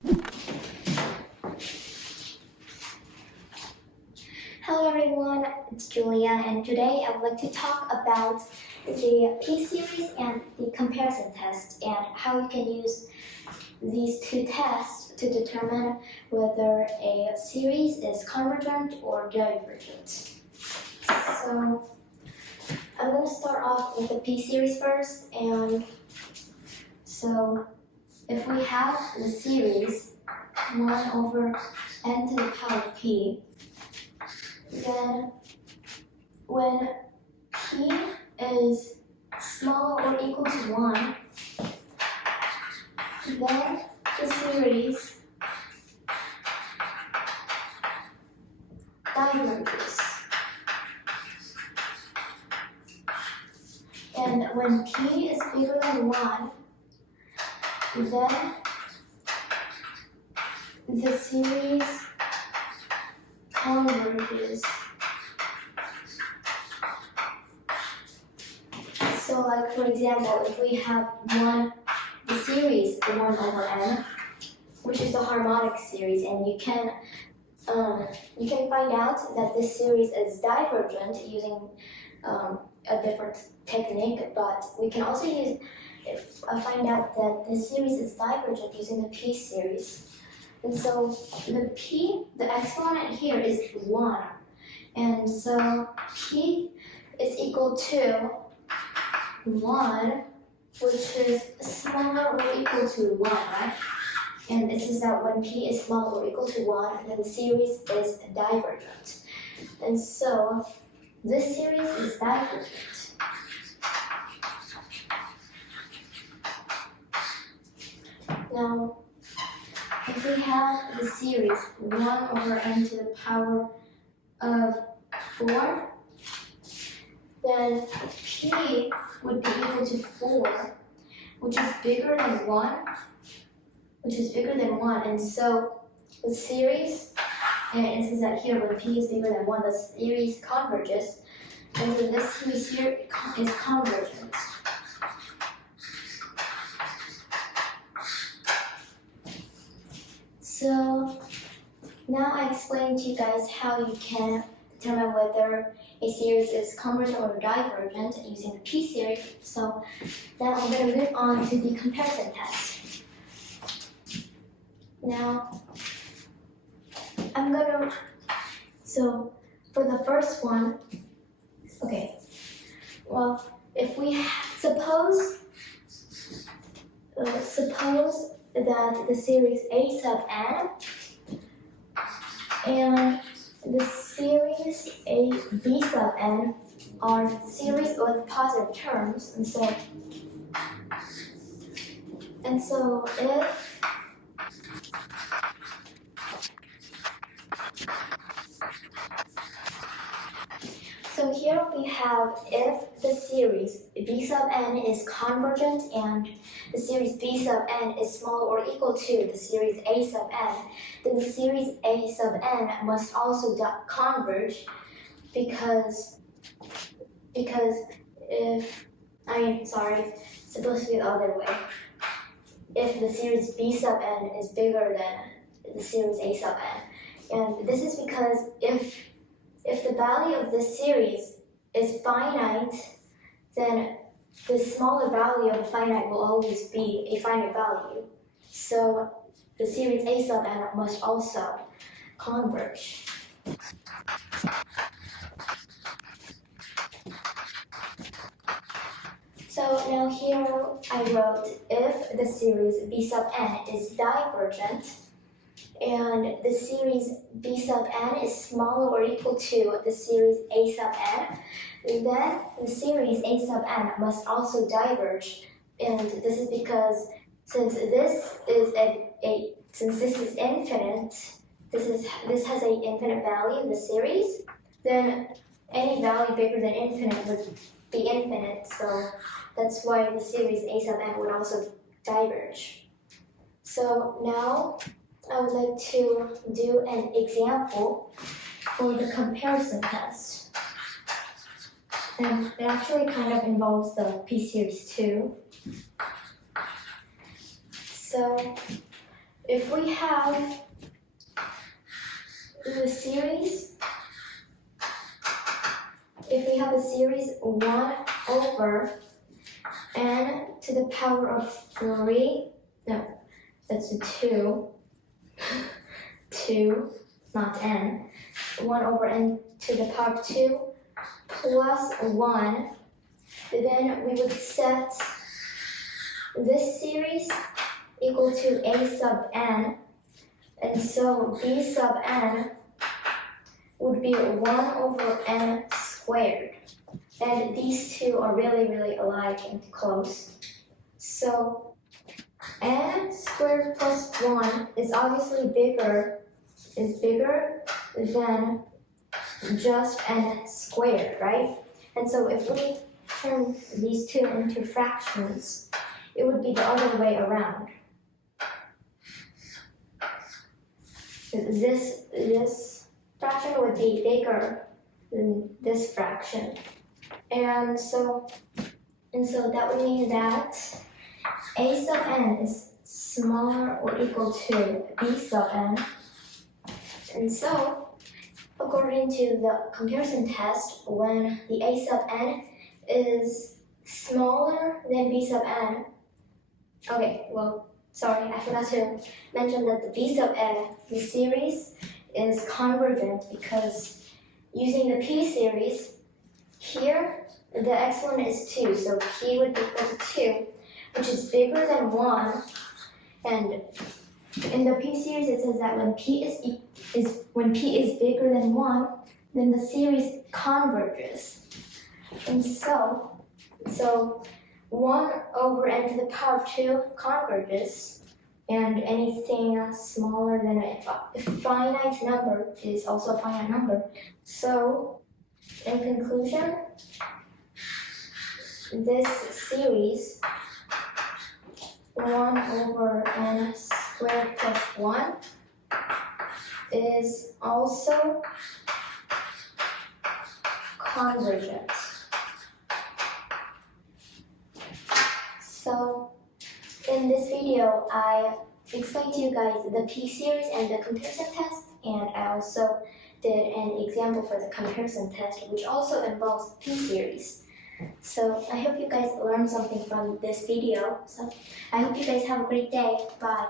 Hello everyone, it's Julia, and today I would like to talk about the P-series and the comparison test and how you can use these two tests to determine whether a series is convergent or divergent. So I'm going to start off with the P-series first, and so if we have the series 1 over n to the power p, then when p is smaller or equal to 1, then the series diverges. And when p is bigger than 1, then the series converges. So like for example, if we have the series 1 over n, which is the harmonic series, and you can find out that this series is divergent using a different technique, but we can also find out that this series is divergent using the p-series. And so the exponent here is 1, and so p is equal to 1, which is smaller or equal to 1, right? And this is that when p is smaller or equal to 1, then the series is divergent. And so this series is divergent. Now, if we have the series 1 over n to the power of 4, then p would be equal to 4, which is bigger than 1, and so the series, and it says that here when p is bigger than 1, the series converges, and so this series here is convergent. So now I explained to you guys how you can determine whether a series is convergent or divergent using the p-series. So now I'm going to move on to the comparison test. Now so for the first one, okay, well, if we suppose that the series a sub n and the series a b sub n are series with positive terms, and so So here we have if the series b sub n is convergent and the series b sub n is smaller or equal to the series a sub n, then the series a sub n must also converge because it's supposed to be the other way. If the series b sub n is bigger than the series a sub n. And this is because if the value of this series is finite, then the smaller value of finite will always be a finite value. So the series a sub n must also converge. So now here I wrote if the series b sub n is divergent and the series b sub n is smaller or equal to the series a sub n, then the series a sub n must also diverge. And this is because since this is infinite, this has an infinite value in the series, then any value bigger than infinite would be infinite. So that's why the series a sub n would also diverge. So now I would like to do an example for the comparison test. And it actually kind of involves the p-series too. So if we have the series, if we have a series 1 over n to the power of 3, no, that's a 2, 2, not n, 1 over n to the power of 2 plus 1, then we would set this series equal to a sub n, and so b sub n would be 1 over n squared. And these two are really alike and close. So n squared plus 1 is obviously bigger than just n squared, right? And so if we turn these two into fractions, it would be the other way around. This fraction would be bigger than this fraction. And so that would mean that a sub n is smaller or equal to b sub n. And so, according to the comparison test, when the a sub n is smaller than b sub n, okay, well, sorry, I forgot to mention that the b sub n, the series, is convergent because using the p series, here the exponent is 2, so p would be equal to 2, which is bigger than 1. And in the p series, it says that when p is bigger than 1, then the series converges. And so 1 over n to the power of 2 converges, and anything smaller than a finite number is also a finite number. So, in conclusion, this series 1 over n squared plus 1 is also convergent. So, in this video, I explained to you guys the p-series and the comparison test, and I also did an example for the comparison test, which also involves p-series. So I hope you guys learned something from this video. So I hope you guys have a great day. Bye.